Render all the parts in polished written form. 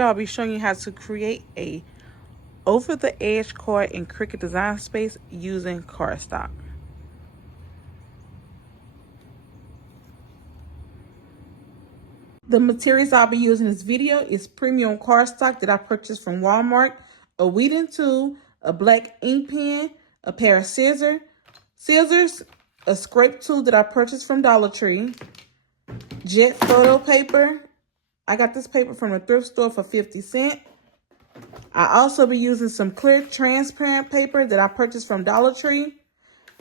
I'll be showing you how to create a over the edge card in Cricut Design Space using cardstock. The materials I'll be using in this video is premium cardstock that I purchased from Walmart, a weeding tool, a black ink pen, a pair of scissors, a scrape tool that I purchased from Dollar Tree, jet photo paper. I got this paper from the thrift store for 50 cents. I also be using some clear transparent paper that I purchased from Dollar Tree,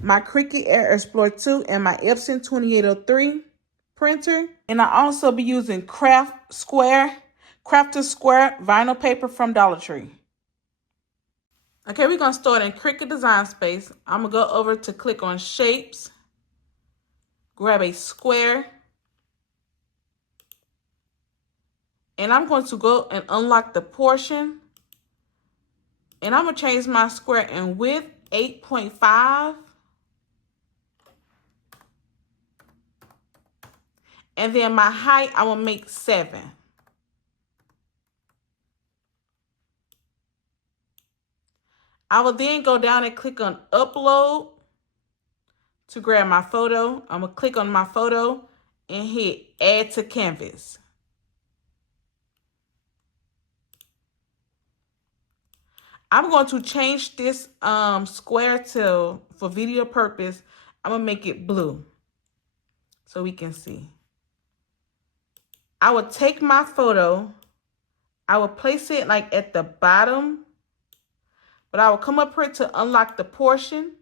my Cricut Explore 2 and my Epson 2803 printer. And I also be using Crafter Square vinyl paper from Dollar Tree. Okay, we're going to start in Cricut Design Space. I'm going to go over to click on Shapes, grab a square, and I'm going to go and unlock the portion. And I'm going to change my square in width 8.5. And then my height, I will make 7. I will then go down and click on Upload to grab my photo. I'm going to click on my photo and hit Add to Canvas. I'm going to change this square for video purpose, I'm going to make it blue so we can see. I will take my photo, I will place it like at the bottom, but I will come up here to unlock the portion.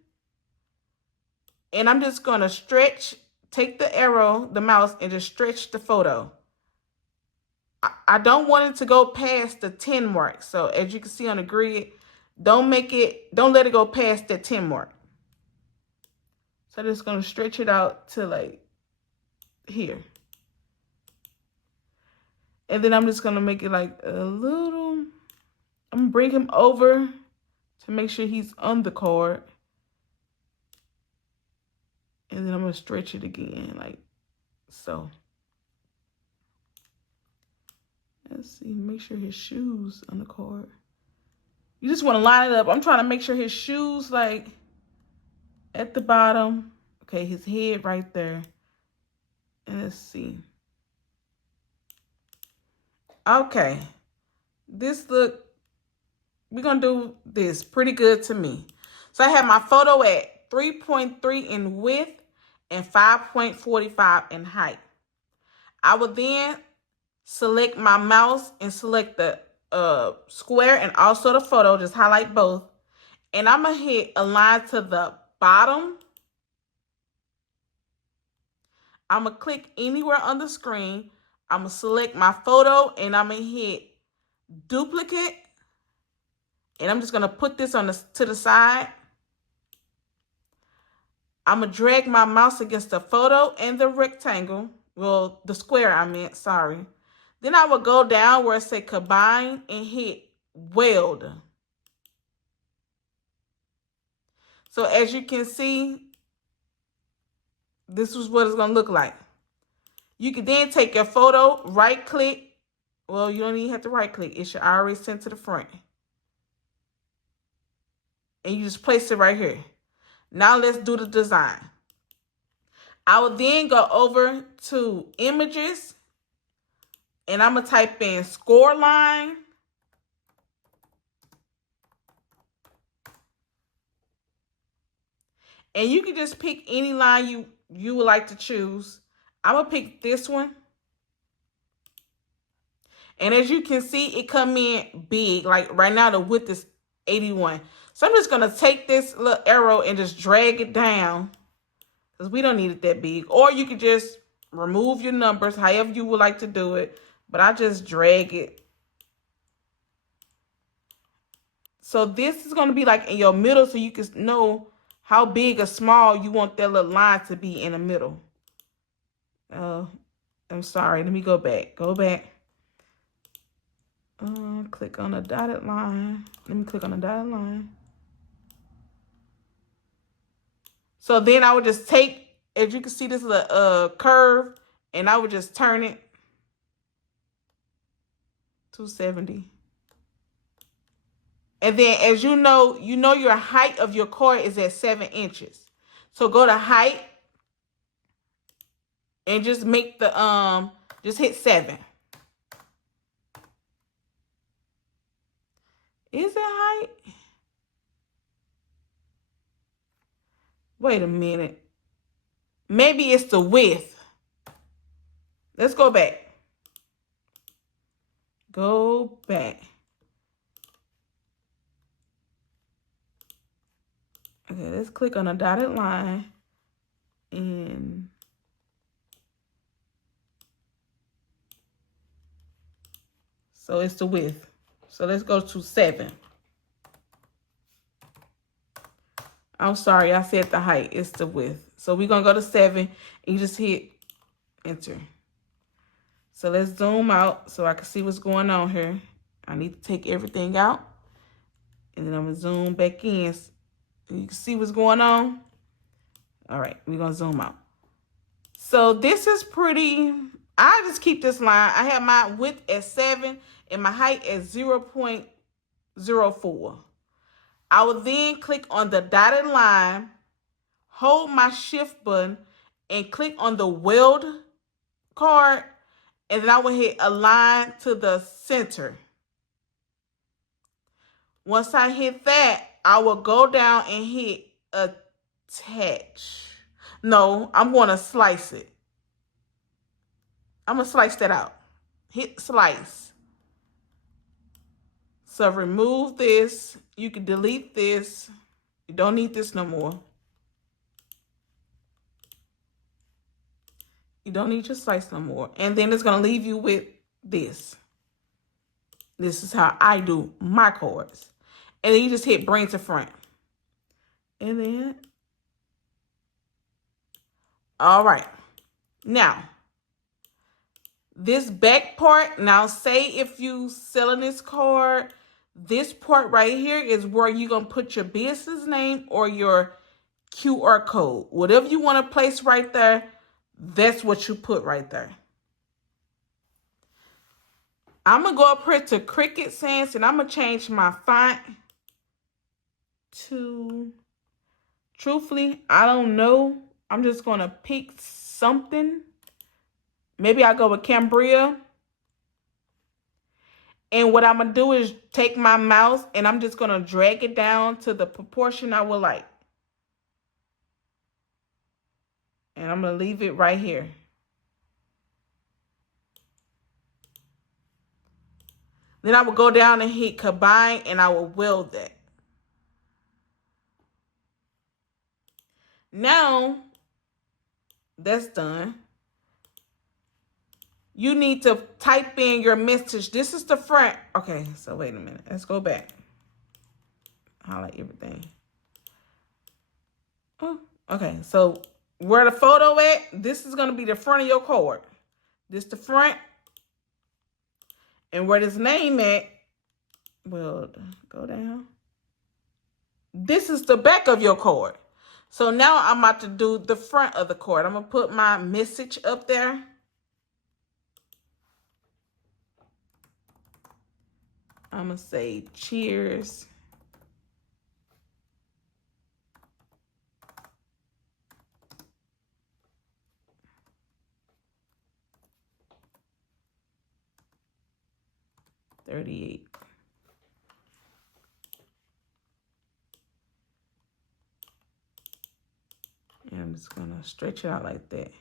And I'm just going to stretch, take the arrow, the mouse, and just stretch the photo. I don't want it to go past the 10 mark. So as you can see on the grid, don't let it go past that 10 mark. So I'm just going to stretch it out to like here. And then I'm just going to make it like a little, I'm going to bring him over to make sure he's on the card. And then I'm going to stretch it again like so. Let's see, make sure his shoes on the card. You just want to line it up. I'm trying to make sure his shoes like at the bottom. Okay, his head right there. And let's see. Okay. We're going to do this pretty good to me. So I have my photo at 3.3 in width and 5.45 in height. I will then select my mouse and select the square and also the photo, just highlight both. And I'm going to hit align to the bottom. I'm going to click anywhere on the screen. I'm going to select my photo and I'm going to hit duplicate. And I'm just going to put this to the side. I'm going to drag my mouse against the photo and the rectangle. Well, the square I meant, sorry. Then I will go down where it says combine and hit weld. So as you can see, this is what it's going to look like. You can then take your photo, right click. Well, you don't even have to right click. It should already send to the front. And you just place it right here. Now let's do the design. I will then go over to images. And I'm going to type in score line. And you can just pick any line you would like to choose. I'm going to pick this one. And as you can see, it come in big. Like right now, the width is 81. So I'm just going to take this little arrow and just drag it down. Because we don't need it that big. Or you could just remove your numbers, however you would like to do it. But I just drag it. So this is going to be like in your middle so you can know how big or small you want that little line to be in the middle. I'm sorry. Let me go back. Go back. Click on a dotted line. Let me click on a dotted line. So then I would just take, as you can see, this is a curve, and I would just turn it 270. And then as you know your height of your card is at 7 inches. So go to height and just make the just hit 7. Is it height? Wait a minute. Maybe it's the width. Let's go back. Go back. Okay, let's click on a dotted line and so it's the width. So let's go to 7. I'm sorry, I said the height. It's the width. So we're going to go to 7 and you just hit enter. So let's zoom out so I can see what's going on here. I need to take everything out. And then I'm going to zoom back in. You can see what's going on. All right, we're going to zoom out. So this is pretty. I just keep this line. I have my width at 7 and my height at 0.04. I will then click on the dotted line, hold my shift button, and click on the weld card, and then I will hit align to the center. Once I hit that, I will go down and hit attach. No, I'm going to slice it. I'm going to slice that out. Hit slice. So remove this. You can delete this. You don't need this no more. You don't need your slice no more. And then it's going to leave you with this. This is how I do my cards. And then you just hit bring to front. And then, all right. Now, this back part, now say if you selling this card, this part right here is where you're going to put your business name or your QR code. Whatever you want to place right there, that's what you put right there. I'm going to go up here to Cricut Sans and I'm going to change my font to, truthfully, I don't know. I'm just going to pick something. Maybe I'll go with Cambria. And what I'm going to do is take my mouse and I'm just going to drag it down to the proportion I would like. And I'm going to leave it right here. Then I will go down and hit combine and I will weld that. Now, that's done. You need to type in your message. This is the front. Okay, so wait a minute. Let's go back. Highlight everything. Oh, okay, so where the photo at, this is going to be the front of your card. This the front. And where this name at, well, go down. This is the back of your card. So now I'm about to do the front of the card. I'm going to put my message up there. I'm going to say cheers. $38. And I'm just going to stretch it out like that.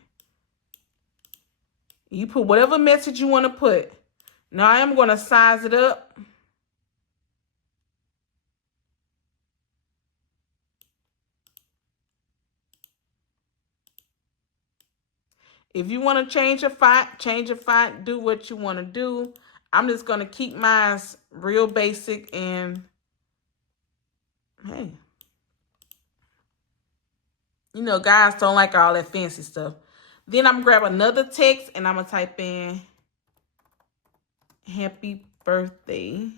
You put whatever message you want to put. Now I am going to size it up. If you want to change your font, do what you want to do. I'm just going to keep mine real basic and, hey. You know, guys don't like all that fancy stuff. Then I'm going to grab another text and I'm going to type in happy birthday.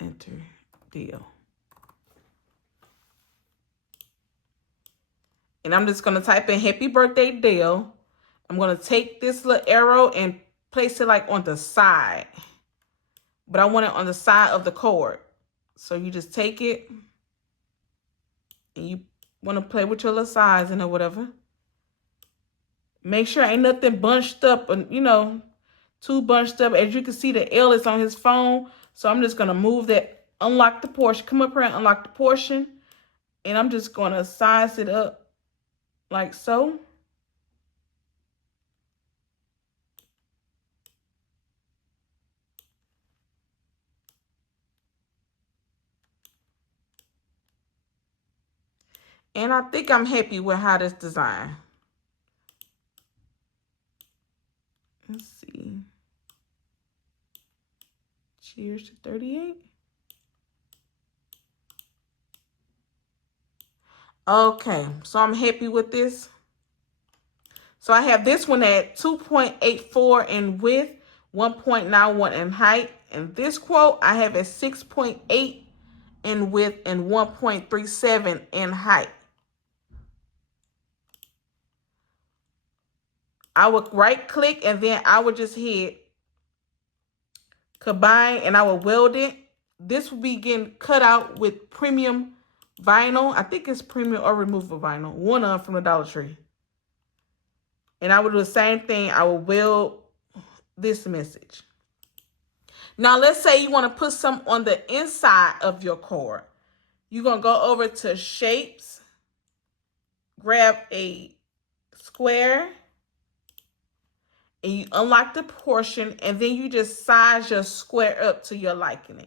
Enter deal. And I'm just going to type in happy birthday Dale. I'm going to take this little arrow and place it like on the side. But I want it on the side of the card. So you just take it and you want to play with your little sizing or whatever. Make sure ain't nothing bunched up, and you know, too bunched up. As you can see, the L is on his phone. So I'm just going to move that, unlock the portion. Come up here and unlock the portion. And I'm just going to size it up like so. And I think I'm happy with how this design. Let's see. Cheers to 38. Okay, so I'm happy with this. So I have this one at 2.84 in width, 1.91 in height. And this quote I have at 6.8 in width and 1.37 in height. I would right click and then I would just hit combine and I will weld it. This will be getting cut out with premium vinyl. I think it's premium or removable vinyl. One of them from the Dollar Tree. And I will do the same thing. I will weld this message. Now, let's say you want to put some on the inside of your card. You're going to go over to Shapes. Grab a square. And you unlock the portion. And then you just size your square up to your liking.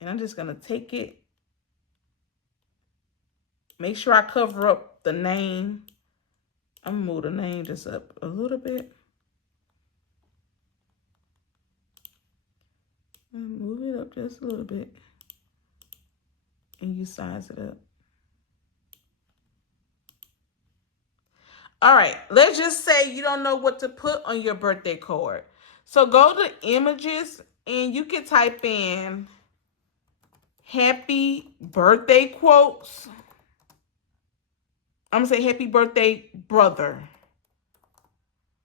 And I'm just going to take it. Make sure I cover up the name. I'm going to move the name just up a little bit. And move it up just a little bit. And you size it up. All right, let's just say you don't know what to put on your birthday card. So go to images and you can type in happy birthday quotes. I'm going to say happy birthday, brother.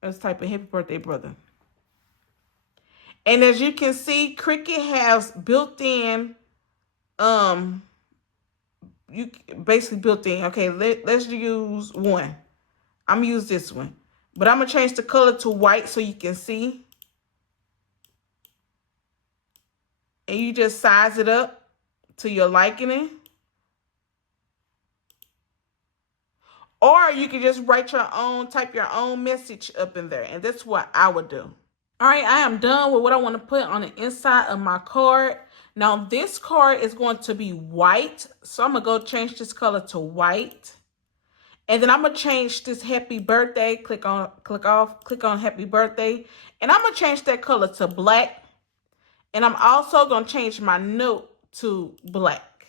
Let's type in happy birthday, brother. And as you can see, Cricut has built-in, you basically built in. Okay, let's use one. I'm going to use this one. But I'm going to change the color to white so you can see. And you just size it up to your liking. Or you can just write your own, type your own message up in there. And that's what I would do. All right, I am done with what I want to put on the inside of my card. Now, this card is going to be white. So I'm going to go change this color to white. And then I'm going to change this happy birthday. Click on happy birthday. And I'm going to change that color to black. And I'm also going to change my note to black.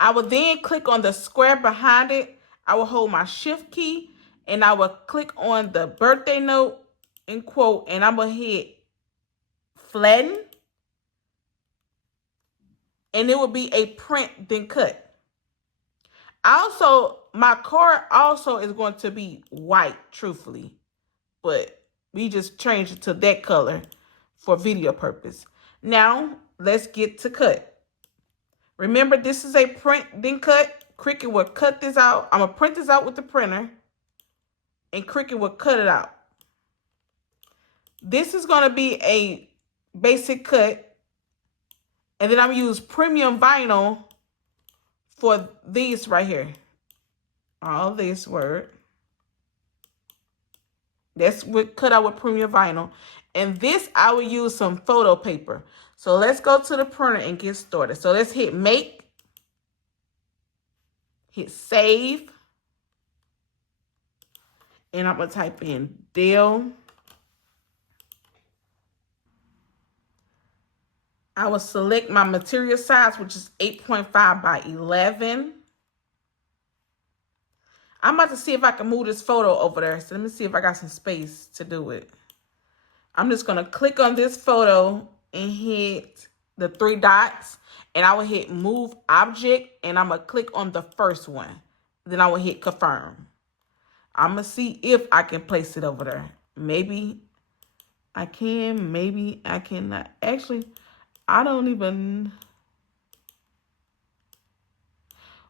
I will then click on the square behind it. I will hold my shift key. And I will click on the birthday note and quote. And I'm going to hit flatten. And it will be a print then cut. Also, my card also is going to be white, truthfully. But we just changed it to that color for video purpose. Now, let's get to cut. Remember, this is a print then cut. Cricut will cut this out. I'm going to print this out with the printer. And Cricut will cut it out. This is going to be a basic cut. And then I'm going to use premium vinyl for these right here. All this word. That's what cut out with premium vinyl. And this, I will use some photo paper. So let's go to the printer and get started. So let's hit make. Hit save. And I'm going to type in Dell. I will select my material size, which is 8.5 by 11. I'm about to see if I can move this photo over there. So let me see if I got some space to do it. I'm just going to click on this photo and hit the 3 dots. And I will hit move object. And I'm going to click on the first one. Then I will hit confirm. I'm going to see if I can place it over there. Maybe I can, maybe I cannot. Actually, I don't even...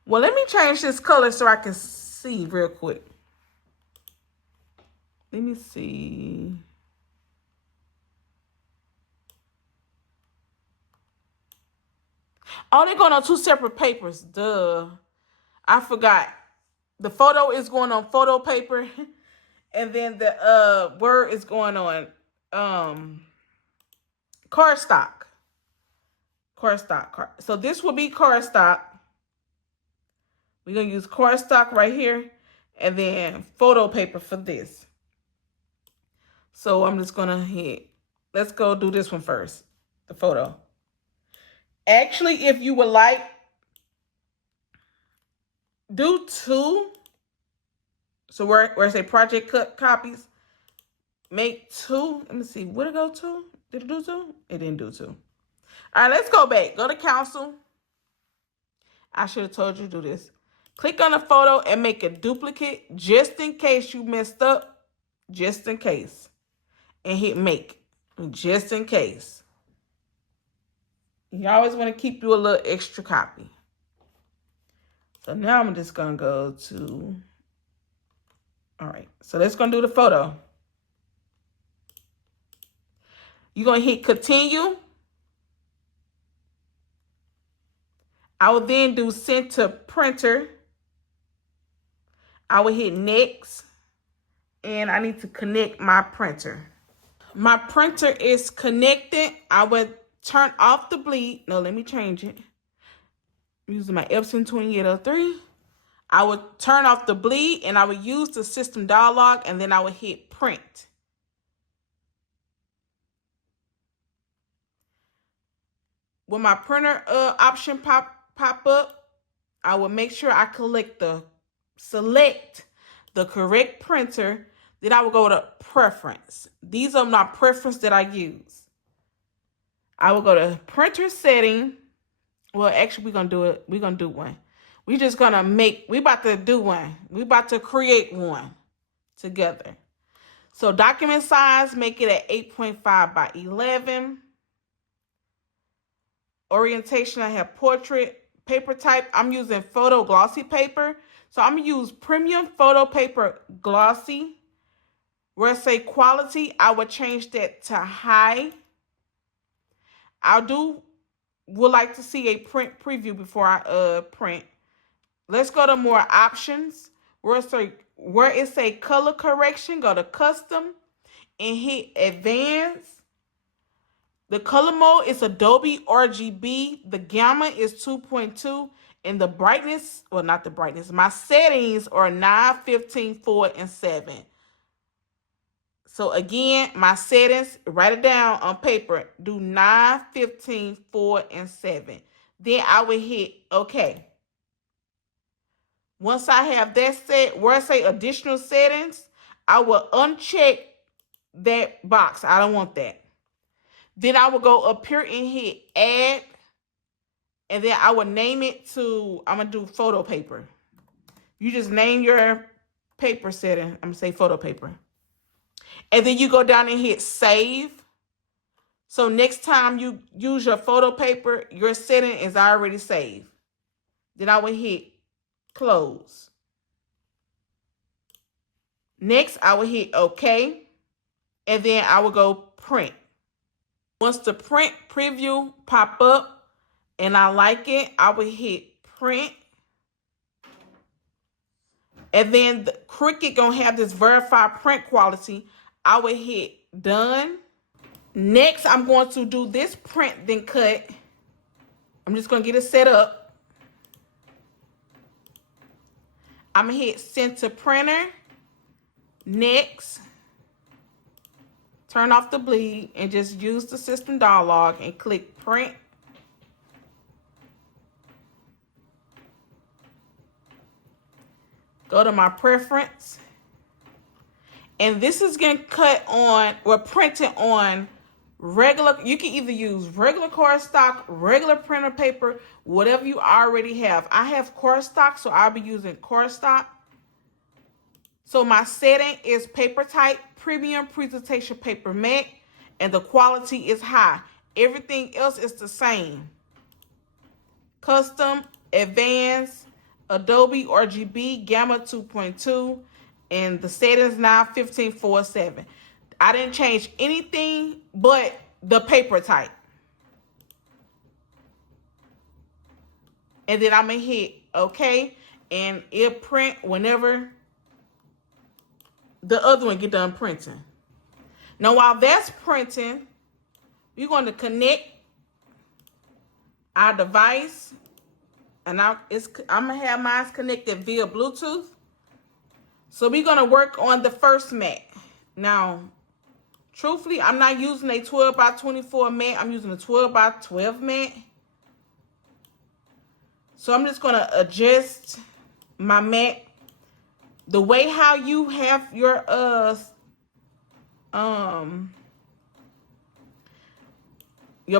Well, let me change this color so I can see real quick. Let me see. Oh, they're going on 2 separate papers. Duh. I forgot. The photo is going on photo paper. And then the word is going on cardstock. Cardstock. So this will be cardstock. We're going to use cardstock right here. And then photo paper for this. So I'm just going to hit. Let's go do this one first. The photo. Actually, if you would like, do 2. So where it say project cut copies, make 2. Let me see. Would it go 2? Did it do 2? It didn't do 2. All right, let's go back. Go to cancel. I should have told you to do this. Click on the photo and make a duplicate just in case you messed up. Just in case. And hit make. Just in case. You always want to keep you a little extra copy. So now I'm just going to go to... All right, so let's go do the photo. You're going to hit continue. I will then do send to printer. I will hit next. And I need to connect my printer. My printer is connected. I will turn off the bleed. No, let me change it. I'm using my Epson 2803. I will turn off the bleed and I will use the system dialog and then I will hit print. When my printer option pop up, I will make sure I select the correct printer. Then I will go to preference. These are my preference that I use. I will go to printer setting. Well, actually, we're going to do it. We're going to do one. We're just going to we about to do one. We about to create one together. So document size, make it at 8.5 by 11. Orientation, I have portrait. Paper type, I'm using photo glossy paper. So I'm going to use premium photo paper glossy. Where it say quality, I would change that to high. Would like to see a print preview before I print. Let's go to more options. Where it say color correction, go to custom and hit advanced. The color mode is Adobe RGB. The gamma is 2.2 and the brightness, well, not the brightness, my settings are 9, 15, 4, and 7. So again, my settings, write it down on paper. Do 9, 15, 4, and 7. Then I will hit OK. Once I have that set, where I say additional settings, I will uncheck that box. I don't want that. Then I will go up here and hit add. And then I will name it to, I'm going to do photo paper. You just name your paper setting. I'm going to say photo paper. And then you go down and hit save. So next time you use your photo paper, your setting is already saved. Then I will hit close. Next, I will hit OK. And then I will go print. Once the print preview pop up and I like it, I will hit print. And then the Cricut gonna have this verified print quality. I will hit done. Next, I'm going to do this print then cut. I'm just gonna get it set up. I'm gonna hit send to printer. Next. Turn off the bleed and just use the system dialog and click print. Go to my preference. And this is getting cut on or printed on regular, you can either use regular cardstock, regular printer paper, whatever you already have. I have cardstock, so I'll be using cardstock. So my setting is paper type, premium presentation paper matte, and the quality is high. Everything else is the same. Custom, advanced, Adobe RGB, Gamma 2.2, and the settings now 1547. I didn't change anything but the paper type. And then I'm going to hit OK, and it'll print whenever the other one get done printing. Now, while that's printing, we're going to connect our device, and I'm going to have mine connected via Bluetooth. So we're going to work on the first mat. Now, truthfully, I'm not using a 12 by 24 mat. I'm using a 12 by 12 mat. So I'm just going to adjust my mat the way how you have your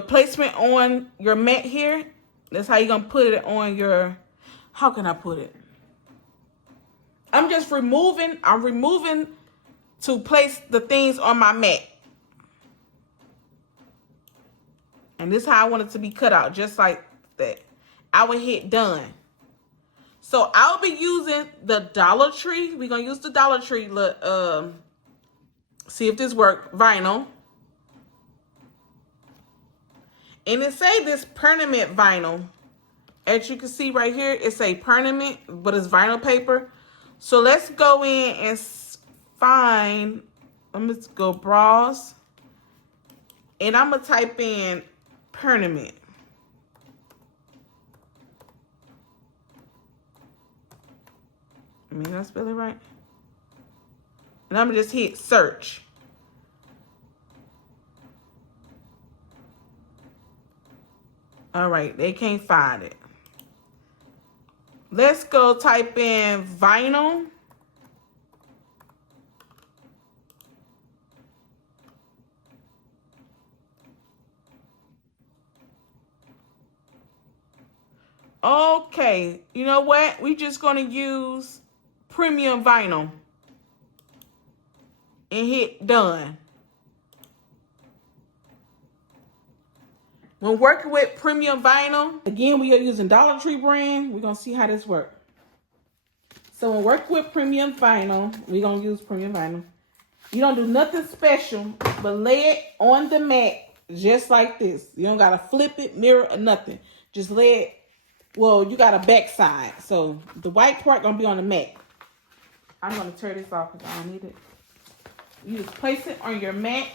placement on your mat here. That's how you're going to put it on your, how can I put it? I'm removing to place the things on my mat. And this is how I want it to be cut out, just like that. I would hit done. So I'll be using the Dollar Tree. We're going to use the Dollar Tree, see if this works, vinyl. And it say this permanent vinyl. As you can see right here, it's a permanent, but it's vinyl paper. So let's go in and find, let's go browse. And I'm going to type in permanent. Did I spell it right? And I'm going to just hit search. All right, they can't find it. Let's go type in vinyl. Okay, you know what? We're just going to use premium vinyl and hit done. When working with premium vinyl, again, we are using Dollar Tree brand. We're going to see how this works. So when working with premium vinyl, we're going to use premium vinyl. You don't do nothing special, but lay it on the mat just like this. You don't got to flip it, mirror, or nothing. Just lay it. Well, you got a back side. So the white part going to be on the mat. I'm going to turn this off because I don't need it. You just place it on your mat.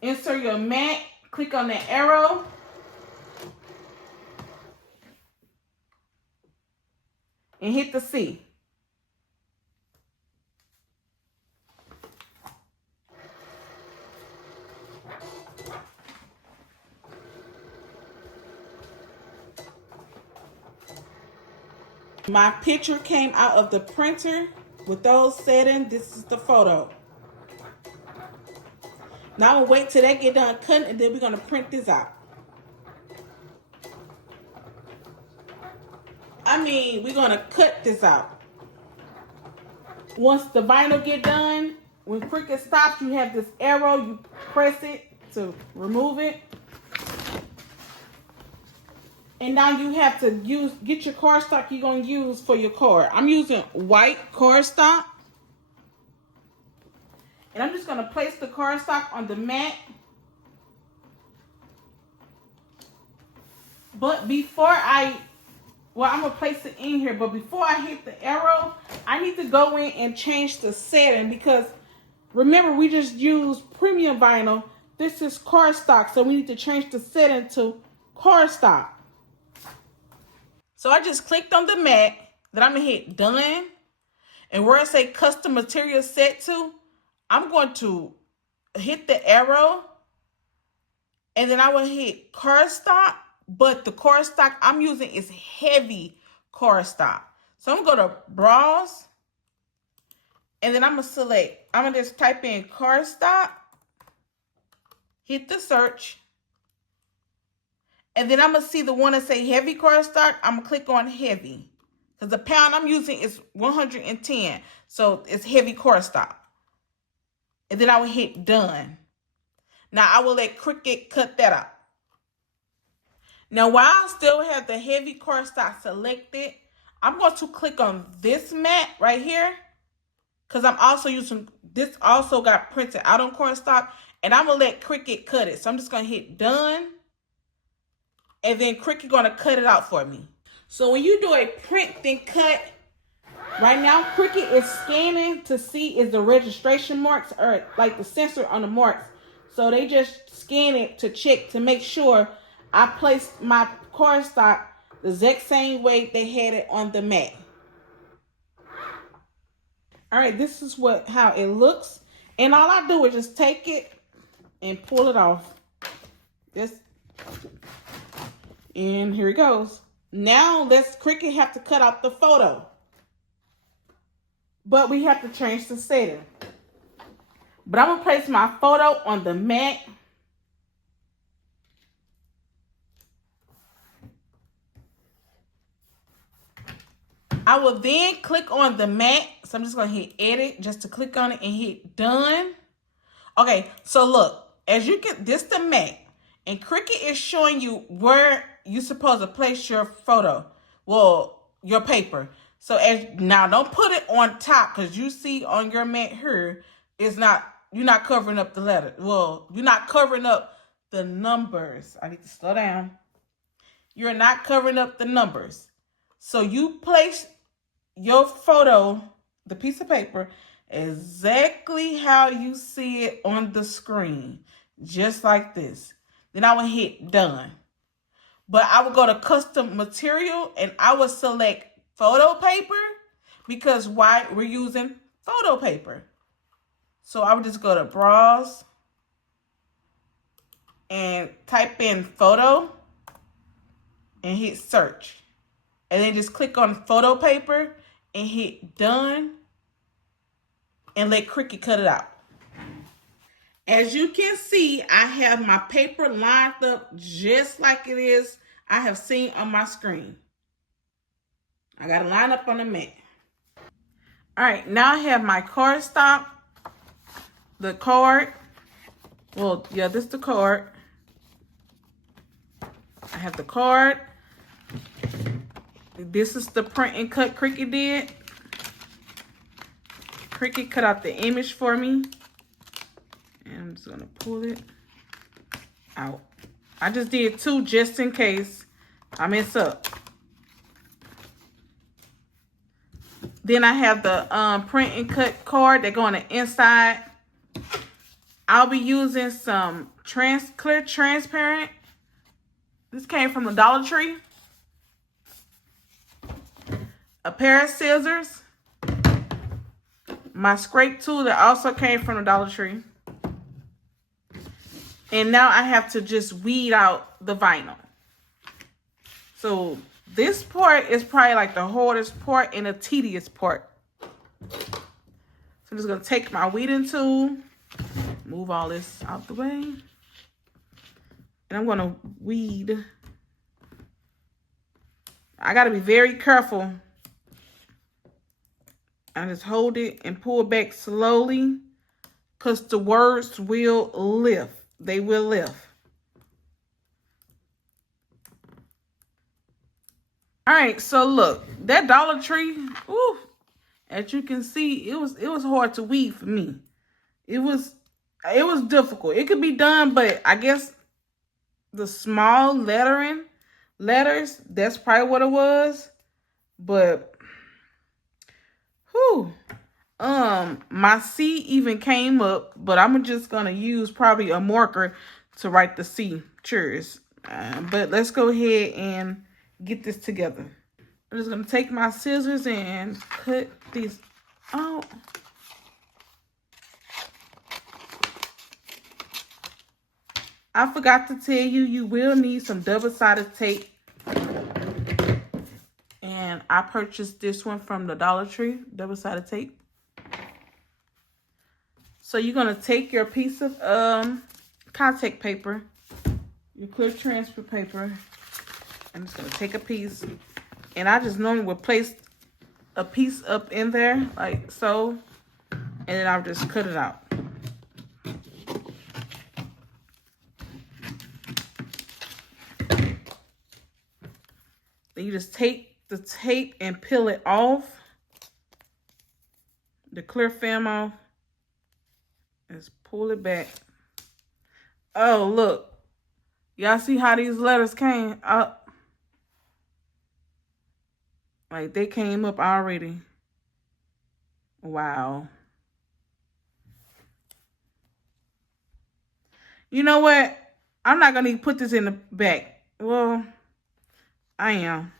Insert your mat, click on the arrow. And hit the C. My picture came out of the printer with those settings. This is the photo. Now we'll wait till they get done cutting, and then we're going to print this out. We're going to cut this out. Once the vinyl get done, when Cricut stops, you have this arrow. You press it to remove it. And now you have to get your cardstock you're going to use for your card. I'm using white cardstock. And I'm just going to place the cardstock on the mat. But I'm going to place it in here. But before I hit the arrow, I need to go in and change the setting. Because remember, we just used premium vinyl. This is cardstock. So we need to change the setting to cardstock. So I just clicked on the mat. Then I'm going to hit done. And where it say custom material set to, I'm going to hit the arrow. And then I will hit cardstock but the cardstock I'm using is heavy cardstock. So I'm going to browse, and then I'm going to select, I'm going to just type in cardstock, hit the search, and then I'm going to see the one that say heavy cardstock. I'm going to click on heavy, because the pound I'm using is 110, so it's heavy cardstock. And then I will hit done. Now I will let Cricut cut that out. Now while I still have the heavy cardstock selected, I'm going to click on this mat right here, because I'm also using, this also got printed out on cardstock, and I'm going to let Cricut cut it. So I'm just going to hit done, and then Cricut going to cut it out for me. So when you do a print then cut, right now Cricut is scanning to see is the registration marks or like the sensor on the marks. So they just scan it to check to make sure I placed my cardstock the exact same way they had it on the mat. All right, this is how it looks. And all I do is just take it and pull it off. And here it goes. Now let's Cricut have to cut out the photo. But we have to change the setting. But I'm going to place my photo on the mat. I will then click on the mat. So I'm just going to hit edit just to click on it and hit done. Okay, so look, as you can, this the mat. And Cricut is showing you where you're supposed to place your photo. Well, your paper. So now don't put it on top, because you see on your mat here, you're not covering up the letter. Well, you're not covering up the numbers. I need to slow down. You're not covering up the numbers. So you place your photo, the piece of paper, exactly how you see it on the screen. Just like this. Then I will hit done. But I will go to custom material and I will select photo paper, because why? We're using photo paper. So I would just go to browse and type in photo and hit search. And then just click on photo paper and hit done and let Cricut cut it out. As you can see, I have my paper lined up just like it is I have seen on my screen. I got to line up on the mat. All right, now I have my cardstock, the card. Well, yeah, this is the card. I have the card. This is the print and cut Cricut did. Cricut cut out the image for me. And I'm just going to pull it out. I just did 2 just in case I mess up. Then I have the print and cut card that go on the inside. I'll be using some clear transparent. This came from the Dollar Tree. A pair of scissors. My scrape tool that also came from the Dollar Tree. And now I have to just weed out the vinyl. So this part is probably like the hardest part and the tedious part. So I'm just going to take my weeding tool, move all this out the way. And I'm going to weed. I got to be very careful. I just hold it and pull back slowly, because the words will lift. They will lift. All right, so look, that Dollar Tree, ooh, as you can see, it was hard to weed for me. It was difficult. It could be done, but I guess the small letters, that's probably what it was. But whew. My C even came up, but I'm just gonna use probably a marker to write the C. Cheers. But let's go ahead and get this together. I'm just gonna take my scissors and cut these out. I forgot to tell you, you will need some double-sided tape. And I purchased this one from the Dollar Tree, double-sided tape. So you're going to take your piece of contact paper, your clear transfer paper. I'm just going to take a piece. And I just normally would place a piece up in there, like so. And then I'll just cut it out. Then you just take the tape and peel it off. The clear film off. Just pull it back. Oh, look. Y'all see how these letters came up? Like they came up already. Wow. You know what? I'm not going to put this in the back. Well, I am.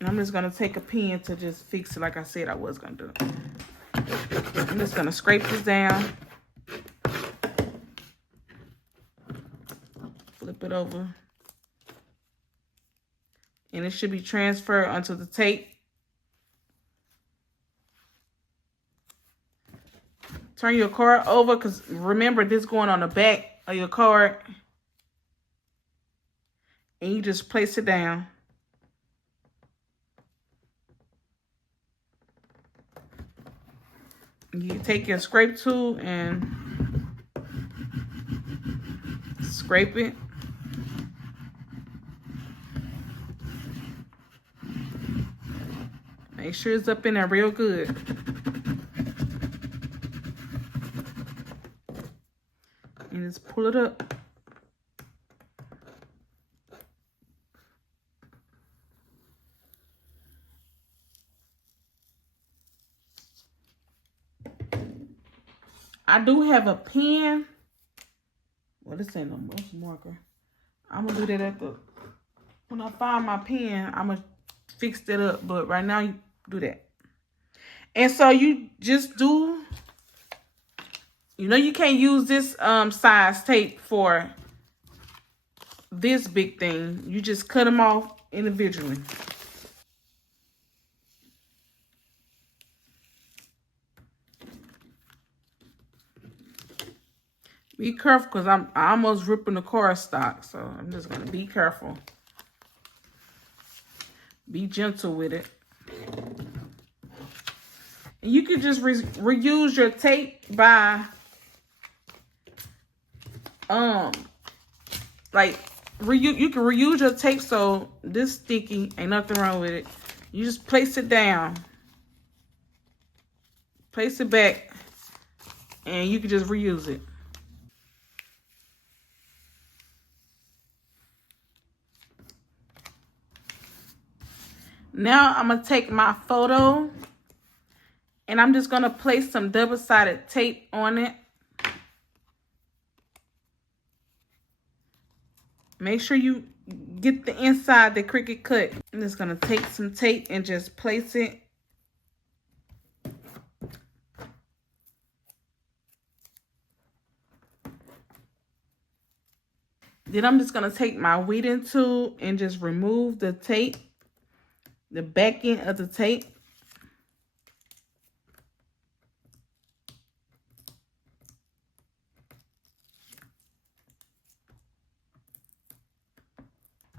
And I'm just going to take a pen to just fix it like I said I was going to do. I'm just going to scrape this down. Flip it over. And it should be transferred onto the tape. Turn your card over, because remember this going on the back of your card. And you just place it down. You take your scrape tool and scrape it. Make sure it's up in there real good. And just pull it up. I do have a pen. Well, this ain't no most marker. I'm gonna do that at the, when I find my pen, I'm gonna fix that up. But right now, you do that. And so you just do, you know, you can't use this size tape for this big thing. You just cut them off individually. Be careful, because I'm almost ripping the cardstock, so I'm just going to be careful. Be gentle with it. And you can just reuse your tape by, like, you can reuse your tape, so this sticky, ain't nothing wrong with it. You just place it down. Place it back, and you can just reuse it. Now I'm going to take my photo, and I'm just going to place some double-sided tape on it. Make sure you get the inside the Cricut cut. I'm just going to take some tape and just place it. Then I'm just going to take my weeding tool and just remove the tape, the back end of the tape.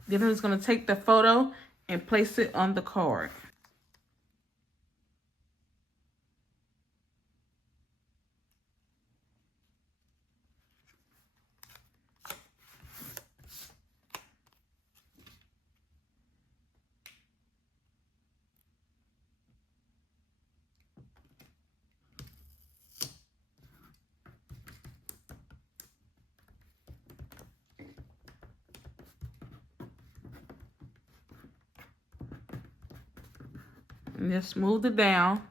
Then I'm just going to take the photo and place it on the card. And just smooth it down.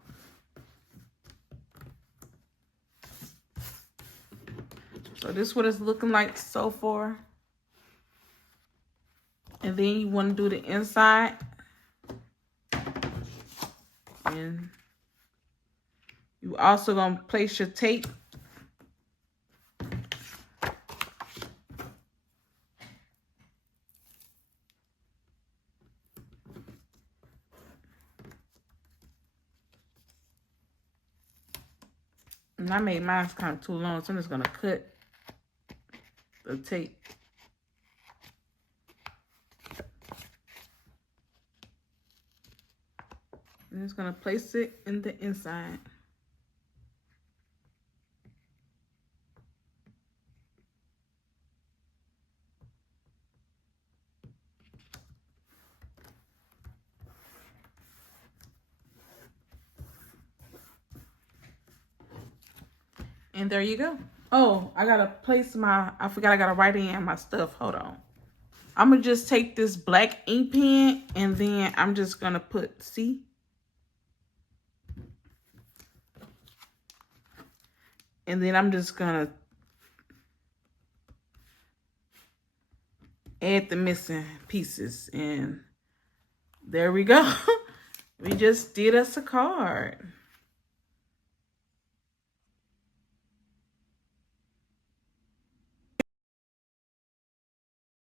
So this is what it's looking like so far. And then you want to do the inside. And you also going to place your tape And I made mine kind of too long, so I'm just gonna cut the tape. I'm just gonna place it in the inside. And there you go. Oh, I gotta place I forgot I gotta write in my stuff. Hold on. I'm gonna just take this black ink pen and then I'm just gonna put C. And then I'm just gonna add the missing pieces. And there we go. We just did us a card.